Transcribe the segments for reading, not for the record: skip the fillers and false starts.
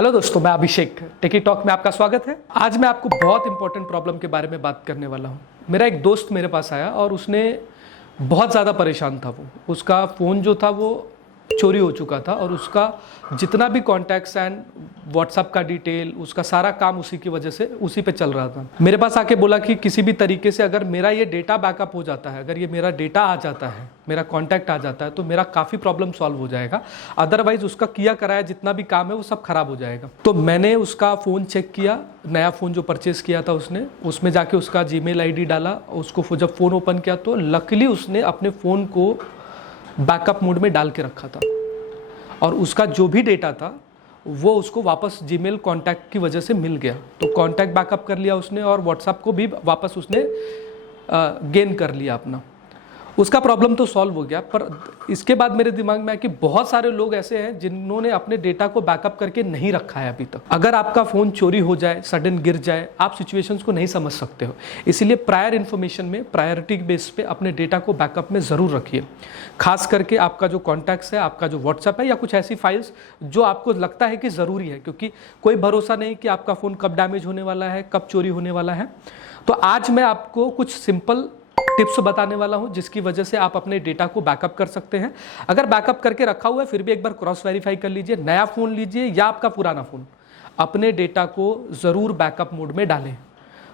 Hello दोस्तों, मैं अभिषेक टेकी talk में आपका स्वागत है। आज मैं आपको बहुत इंपॉर्टेंट प्रॉब्लम के बारे में बात करने वाला हूँ। मेरा एक दोस्त मेरे पास आया और उसने बहुत ज़्यादा परेशान था। वो उसका फ़ोन जो था वो चोरी हो चुका था और उसका जितना भी कॉन्टैक्ट्स एंड व्हाट्सएप का डिटेल, उसका सारा काम उसी की वजह से उसी पे चल रहा था। मेरे पास आके बोला कि किसी भी तरीके से अगर मेरा ये डेटा बैकअप हो जाता है, अगर ये मेरा डेटा आ जाता है, मेरा कॉन्टैक्ट आ जाता है, तो मेरा काफ़ी प्रॉब्लम सॉल्व हो जाएगा। अदरवाइज उसका किया कराया जितना भी काम है वो सब खराब हो जाएगा। तो मैंने उसका फ़ोन चेक किया, नया फ़ोन जो परचेज़ किया था उसने, उसमें जाके उसका जीमेल आईडी डाला। उसको जब फ़ोन ओपन किया तो लकीली उसने अपने फ़ोन को बैकअप मोड में डाल के रखा था और उसका जो भी डेटा था वो उसको वापस जीमेल कॉन्टैक्ट की वजह से मिल गया। तो कॉन्टैक्ट बैकअप कर लिया उसने और व्हाट्सएप को भी वापस उसने गेन कर लिया अपना। उसका प्रॉब्लम तो सॉल्व हो गया, पर इसके बाद मेरे दिमाग में आया कि बहुत सारे लोग ऐसे हैं जिन्होंने अपने डेटा को बैकअप करके नहीं रखा है अभी तक। अगर आपका फ़ोन चोरी हो जाए, सडन गिर जाए, आप सिचुएशंस को नहीं समझ सकते हो। इसीलिए प्रायर इन्फॉर्मेशन में प्रायोरिटी बेस पे अपने डेटा को बैकअप में ज़रूर रखिए। खास करके आपका जो कॉन्टैक्ट्स है, आपका जो व्हाट्सएप है या कुछ ऐसी फाइल्स जो आपको लगता है कि ज़रूरी है, क्योंकि कोई भरोसा नहीं कि आपका फ़ोन कब डैमेज होने वाला है, कब चोरी होने वाला है। तो आज मैं आपको कुछ सिंपल टिप्स बताने वाला हूं जिसकी वजह से आप अपने डेटा को बैकअप कर सकते हैं। अगर बैकअप करके रखा हुआ है फिर भी एक बार क्रॉस वेरीफाई कर लीजिए। नया फ़ोन लीजिए या आपका पुराना फ़ोन, अपने डेटा को ज़रूर बैकअप मोड में डालें।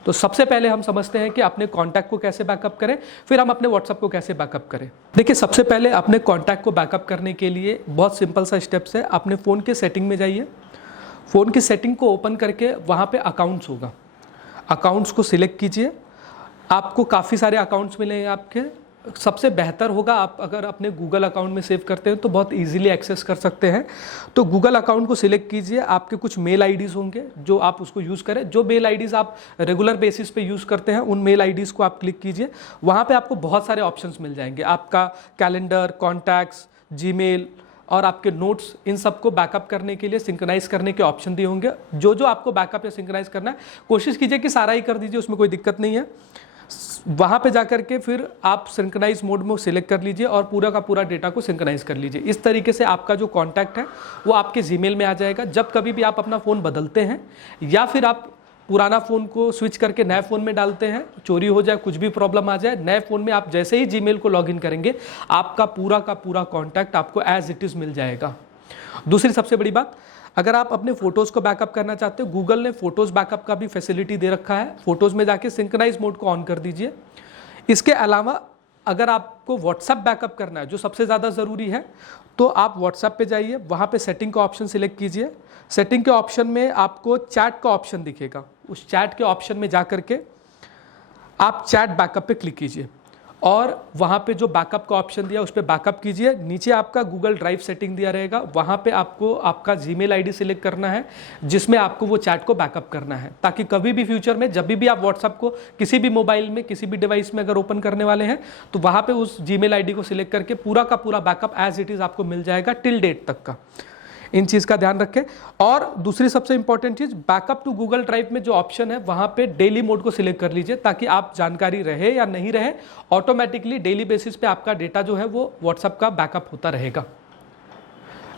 तो सबसे पहले हम समझते हैं कि अपने कॉन्टैक्ट को कैसे बैकअप करें, फिर हम अपने व्हाट्सएप को कैसे बैकअप करें। देखिए, सबसे पहले अपने कॉन्टैक्ट को बैकअप करने के लिए बहुत सिंपल सा स्टेप्स है। अपने फ़ोन के सेटिंग में जाइए। फ़ोन की सेटिंग को ओपन करके वहाँ पर अकाउंट्स होगा, अकाउंट्स को सिलेक्ट कीजिए। आपको काफ़ी सारे अकाउंट्स मिलेंगे आपके। सबसे बेहतर होगा आप अगर अपने गूगल अकाउंट में सेव करते हैं तो बहुत इजीली एक्सेस कर सकते हैं। तो गूगल अकाउंट को सिलेक्ट कीजिए। आपके कुछ मेल आईडीज़ होंगे जो आप उसको यूज़ करें। जो मेल आईडीज़ आप रेगुलर बेसिस पे यूज़ करते हैं उन मेल आईडीज़ को आप क्लिक कीजिए। वहाँ पे आपको बहुत सारे ऑप्शंस मिल जाएंगे। आपका कैलेंडर, कॉन्टैक्ट्स, जीमेल और आपके नोट्स, इन सबको बैकअप करने के लिए सिंक्रोनाइज़ करने के ऑप्शन दिए होंगे। जो जो आपको बैकअप या सिंक्रोनाइज़ करना है कोशिश कीजिए कि सारा ही कर दीजिए, उसमें कोई दिक्कत नहीं है। वहाँ पे जाकर के फिर आप सिंक्रोनाइज मोड में सिलेक्ट कर लीजिए और पूरा का पूरा डेटा को सिंक्रोनाइज कर लीजिए। इस तरीके से आपका जो कॉन्टैक्ट है वो आपके जीमेल में आ जाएगा। जब कभी भी आप अपना फ़ोन बदलते हैं या फिर आप पुराना फ़ोन को स्विच करके नए फ़ोन में डालते हैं, चोरी हो जाए, कुछ भी प्रॉब्लम आ जाए, नए फ़ोन में आप जैसे ही जीमेल को लॉगिन करेंगे आपका पूरा का पूरा कॉन्टैक्ट आपको एज इट इज़ मिल जाएगा। दूसरी सबसे बड़ी बात, अगर आप अपने फ़ोटोज़ को बैकअप करना चाहते हो, गूगल ने फ़ोटोज़ बैकअप का भी फैसिलिटी दे रखा है। फ़ोटोज़ में जाके सिंक्रोनाइज मोड को ऑन कर दीजिए। इसके अलावा अगर आपको व्हाट्सएप बैकअप करना है जो सबसे ज़्यादा ज़रूरी है, तो आप व्हाट्सएप पे जाइए, वहाँ पे सेटिंग का ऑप्शन सिलेक्ट कीजिए। सेटिंग के ऑप्शन में आपको चैट का ऑप्शन दिखेगा। उस चैट के ऑप्शन में जा करके आप चैट बैकअप पे क्लिक कीजिए और वहाँ पे जो बैकअप का ऑप्शन दिया उस पर बैकअप कीजिए। नीचे आपका गूगल ड्राइव सेटिंग दिया रहेगा, वहाँ पे आपको आपका जीमेल आईडी सिलेक्ट करना है जिसमें आपको वो चैट को बैकअप करना है, ताकि कभी भी फ्यूचर में जब भी आप व्हाट्सएप को किसी भी मोबाइल में, किसी भी डिवाइस में अगर ओपन करने वाले हैं तो वहाँ पर उस जीमेल आईडी को सिलेक्ट करके पूरा का पूरा बैकअप एज इट इज़ आपको मिल जाएगा टिल डेट तक का। इन चीज़ का ध्यान रखें। और दूसरी सबसे इंपॉर्टेंट चीज़, बैकअप टू गूगल ड्राइव में जो ऑप्शन है वहाँ पे डेली मोड को सिलेक्ट कर लीजिए, ताकि आप जानकारी रहे या नहीं रहे ऑटोमेटिकली डेली बेसिस पे आपका डेटा जो है वो व्हाट्सएप का बैकअप होता रहेगा।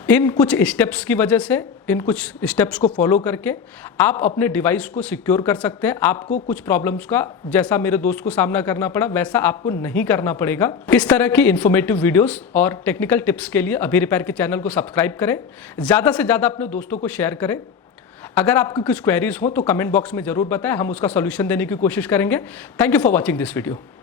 इन कुछ स्टेप्स की वजह से, इन कुछ स्टेप्स को फॉलो करके आप अपने डिवाइस को सिक्योर कर सकते हैं। आपको कुछ प्रॉब्लम्स का, जैसा मेरे दोस्त को सामना करना पड़ा, वैसा आपको नहीं करना पड़ेगा। इस तरह की इन्फॉर्मेटिव वीडियोस और टेक्निकल टिप्स के लिए अभी रिपेयर के चैनल को सब्सक्राइब करें, ज़्यादा से ज़्यादा अपने दोस्तों को शेयर करें। अगर आपकी कुछ क्वेरीज हो तो कमेंट बॉक्स में ज़रूर बताएं, हम उसका सोल्यूशन देने की कोशिश करेंगे। Thank you for watching this video.